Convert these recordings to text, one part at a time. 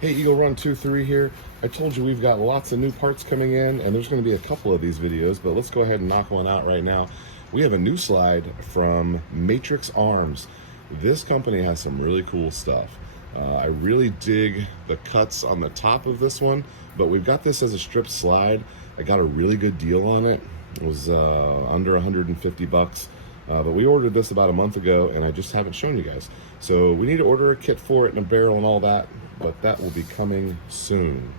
Hey, Eagle Run 23 here. I told you we've got lots of new parts coming in, and there's going to be a couple of these videos, but let's go ahead and knock one out right now. We have a new slide from Matrix Arms. This company has some really cool stuff. I really dig the cuts on the top of this one, but we've got this as a strip slide. I got a really good deal on it. It was under 150 bucks. But we ordered this about a month ago, and I just haven't shown you guys. So we need to order a kit for it and a barrel and all that, but that will be coming soon.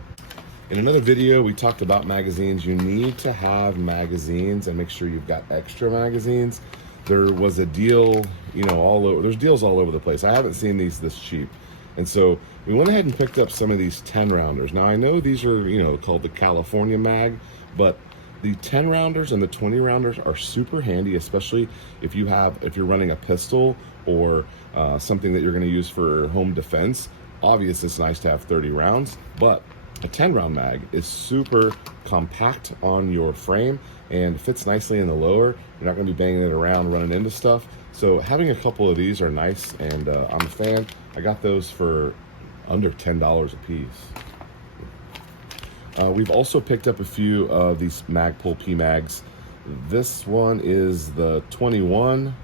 In another video, we talked about magazines. You need to have magazines and make sure you've got extra magazines. There was a deal, all over. There's deals all over the place. I haven't seen these this cheap. And so we went ahead and picked up some of these 10 rounders. Now I know these are, called the California mag, but the 10 rounders and the 20 rounders are super handy, especially if you're running a pistol or something that you're going to use for home defense. Obviously, it's nice to have 30 rounds, but a 10 round mag is super compact on your frame and fits nicely in the lower. You're not going to be banging it around, running into stuff. So having a couple of these are nice, and I'm a fan. I got those for under $10 a piece. We've also picked up a few of these Magpul P-Mags. This one is the 21,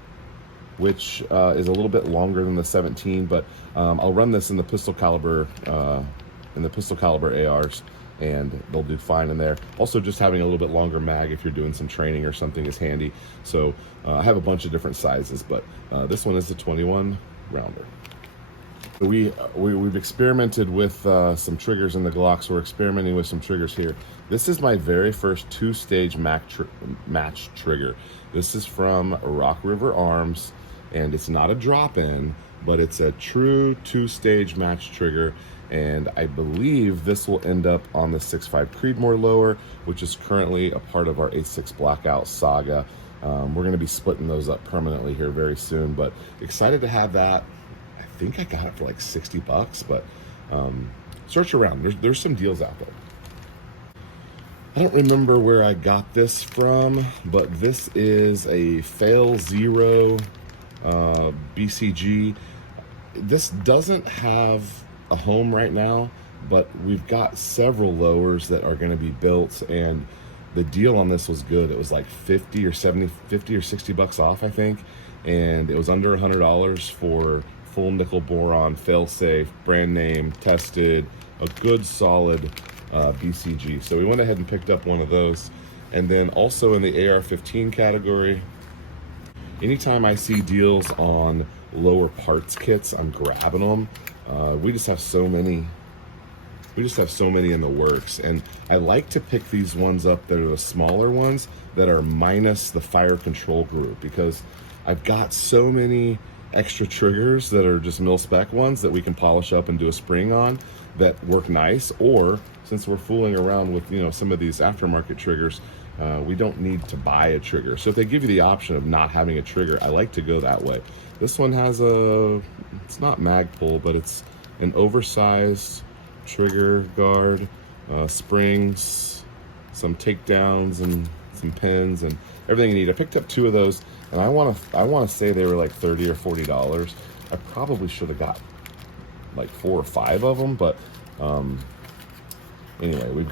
which is a little bit longer than the 17, but I'll run this in the pistol caliber ARs, and they'll do fine in there. Also, just having a little bit longer mag if you're doing some training or something is handy. So I have a bunch of different sizes, but this one is the 21 rounder. We've experimented with some triggers in the Glock, so we're experimenting with some triggers here. This is my very first two-stage match trigger. This is from Rock River Arms, and it's not a drop-in, but it's a true two-stage match trigger, and I believe this will end up on the 6.5 Creedmoor lower, which is currently a part of our A6 Blackout saga. We're going to be splitting those up permanently here very soon, but excited to have that. I think I got it for like 60 bucks, but search around. There's some deals out there. I don't remember where I got this from, but this is a Fail Zero BCG. This doesn't have a home right now, but we've got several lowers that are going to be built, and the deal on this was good. It was like 50 or 60 bucks off, I think, and it was under $100 for full nickel boron, fail-safe, brand name, tested, a good solid BCG. So we went ahead and picked up one of those. And then also in the AR-15 category, anytime I see deals on lower parts kits, I'm grabbing them. We just have so many in the works, and I like to pick these ones up that are the smaller ones that are minus the fire control group, because I've got so many extra triggers that are just mil-spec ones that we can polish up and do a spring on that work nice. Or since we're fooling around with some of these aftermarket triggers, we don't need to buy a trigger. So if they give you the option of not having a trigger, I like to go that way. This one has it's not Magpul, but it's an oversized trigger guard, springs, some takedowns, and some pins, and everything you need. I picked up two of those, and I want to say they were like $30 or $40. I probably should have got like 4 or 5 of them, but anyway,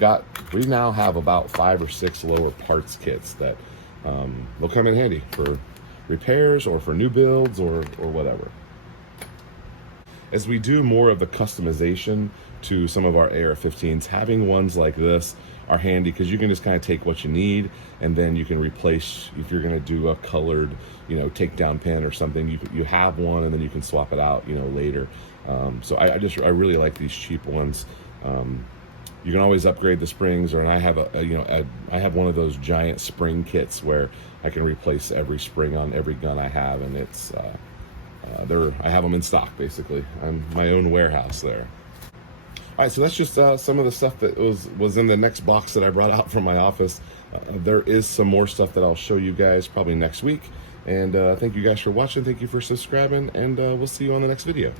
we now have about 5 or 6 lower parts kits that will come in handy for repairs or for new builds or whatever. As we do more of the customization to some of our AR-15s, having ones like this are handy, because you can just kind of take what you need, and then you can replace, if you're going to do a colored takedown pin or something, you have one, and then you can swap it out later. So I really like these cheap ones. You can always upgrade the springs, and I have I have one of those giant spring kits where I can replace every spring on every gun I have, and it's I have them in stock, basically. I'm my own warehouse there. All right, so that's just some of the stuff that was in the next box that I brought out from my office. There is some more stuff that I'll show you guys probably next week. And thank you guys for watching. Thank you for subscribing, and we'll see you on the next video.